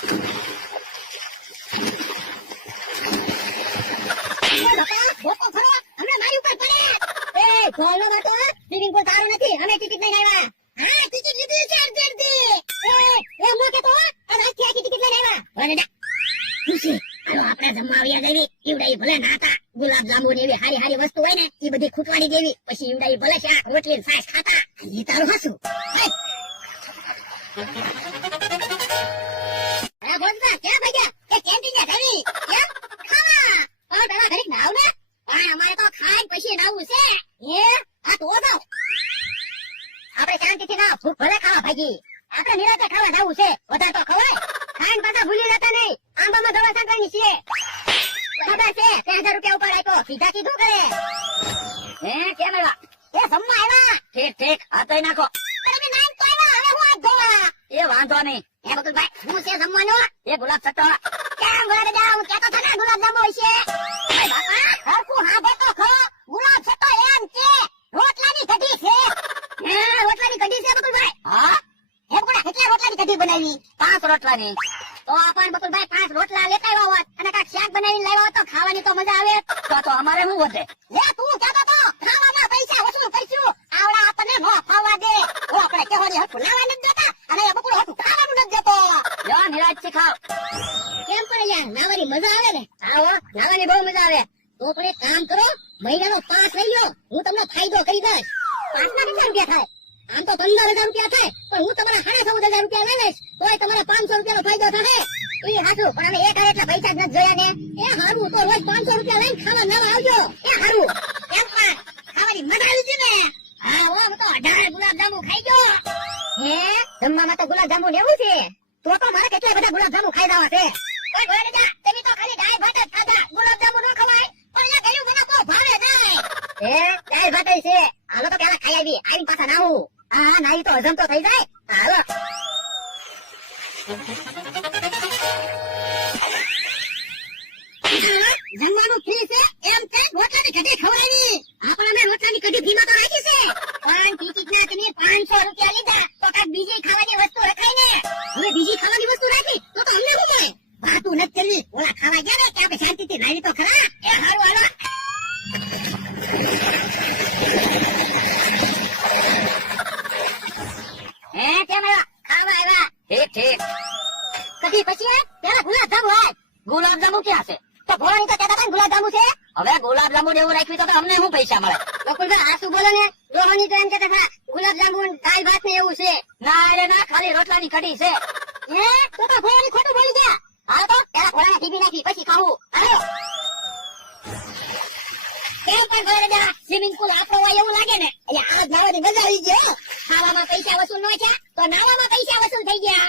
Swimming pool તારો નથી, અમે ટિકિટ લઈને આવ્યા. હા ટિકિટ લીધી છે અડધી. એ મોકે તો આખી આખી ટિકિટ લઈને આવ્યા. ખુશી હાલો આપણે જમવા આવ્યા જેવી ઈવડાઈ ભલે નાતા ગુલાબ જાંબુ ને એવી હારી હારી વસ્તુ હોય ને એ બધી ખૂટવાની દેવી, પછી ઈવડાઈ ભલે શાક રોટલી ને છાશ ખાતા. ઈ તારું હાસું. અરે બોલતા ક્યાં ભાગ્યા કે કેન્ટીન ને ખાવી કેમ ખાવા પણ પેલા ઘડીક નાવ ને પણ અમારે તો ખાઈ પછી નાવું છે. હે આ તો દો આપણે શાંતિથી ના ભૂખ ભલે ખાવા ભાગી, આપણે નિરાતે ખાવા જાવું છે. વધારે તો ખવાય ખાઈને પાછા ભૂલી જતા નહીં. આંબામાં દવા સાંકળની છે ખબર છે. 3000 રૂપિયા ઉપર આપ્યો સીધા કીધું કરે. હે કેમ આવ્યા? એ જમવા આવ્યા. ઠીક ઠીક આ તો નાખો. તમે નાઈન તો આવ્યા, હવે હું હાથ ધોવા. એ વાંધો નહીં. એ બકુલભાઈ હું છે જમવાનું? એ ગુલાબ સટ્ટો. કેમ વળે જા હું કેતો હતો ને ગુલાબ જાંબુ હોય છે. એ બાપા હરખું હા બેતો ખો. ગુલાબ સટ્ટો એમ છે રોટલાની કઢી છે. હે રોટલાની કઢી છે બકુલભાઈ? હા હે બકુલા કેટલા રોટલાની કઢી બનાવી? 5 રોટલાની. તો આપણ બકુલભાઈ 5 રોટલા લેતા આવ્યા હોત અને કાક શાક બનાવીને લાવ્યા હોત તો ખાવાની તો મજા આવે. તો અમારે શું વધે? લે તું કહેતો તો ખાવાના પૈસા વસૂલ કરશું. આવડા આપણને નો ખાવા દે. ઓ આપણે કેહોડી હરખું લાવવા નથી દેતા અને એ બકુલો હરખું ખાવાનું નથી દેતો. લ્યો નિરાજથી ખાવ. કેમ પણ યાર નાવાની મજા આવે ને? આવો નાવાની બહુ મજા આવે. તો પણ એક કામ કરો, મહિનાનો પાસ લઈ લો, હું તમને ફાયદો કરી દઈશ. 5 ના કેટલા રૂપિયા થાય? આમ તો 15000 રૂપિયા થાય, પણ હું તમારા 14500 રૂપિયા લઈ લઈશ તોય તમારા 500 રૂપિયાનો ફાયદો થશે. એ હાચું, પણ અમે એક એટલા પૈસા જ નથી જોયા ને. એ હારું તો રોજ 500 રૂપિયા લઈને ખાવા નાવા આવજો. એ હારું એમ પણ ખાવાની મજા આવી છે ને? હા હો હું તો 18 ગુલાબ જાંબુ ખાઈ ગયો. હે જમવામાં તો ગુલાબ જાંબુ લેવું છે? તો મારે કેટલા બધા ગુલાબ જાંબુ ખાઈ જવા છે. ઓય ગોળે જા, તમે તો ખાલી દાળ ભાત જ ખાધા, ગુલાબ જાંબુ ન ખવાય. પણ એ ગયું મને બહુ ભાવે જાય. હે દાળ ભાત છે? હાલો તો પેલા ખાઈ આવી, આવીને પાછા નાવું. હા નાઈ તો હજમ તો થઈ જાય. હાલો જમવાનું ફ્રી છે એમ કે રોટલાની કઢી ખવડાવી. આપણને રોટલાની કઢી ફ્રીમાં તો રાખી છે, પણ ટિકિટ ના તમે 500 રૂપિયા લીધા તો કાક બીજી ખાવાની વસ્તુ રખાય ને. હવે બીજી ખાવાની વસ્તુ રાખી તો અમને શું મળે? વાતું નથી કરવી. ઓલા ખાવા ગયા ને કે આપણે શાંતિથી લાવી તો ખરા. એ હારું હાલો. હે કેમ આવ્યા? ખાવા આવ્યા. ઠીક ઠીક. કઢી પછી પેલા ગુલાબ જાંબુ હોય. ગુલાબ જાંબુ ક્યાં છે? તો ભોળાની તો કહેતા હતા ને ગુલાબ જાંબુ છે. હવે ગુલાબ જાંબુ એવું રાખ્યું તો અમને શું પૈસા મળે? બકુલભાઈ આ શું બોલો ને? રોહની તો એમ કહેતા હતા ગુલાબ જાંબુ દાળ ભાત ને એવું છે. ના રે ના, ખાલી રોટલાની કઢી છે. હે તો ભોળાની ખોટું બોલી ગયા. હાલ તો પેલા ભોળાને ટીપી નાખી પછી ખાવું. હાલો કેમ પણ ઘરે જા, સ્વિમિંગ પુલ આપણો હોય એવું લાગે ને. એટલે આ નાવાની મજા આવી ગઈ. ખાવામાં પૈસા વસૂલ ન થયા તો નાવામાં પૈસા વસૂલ થઈ ગયા.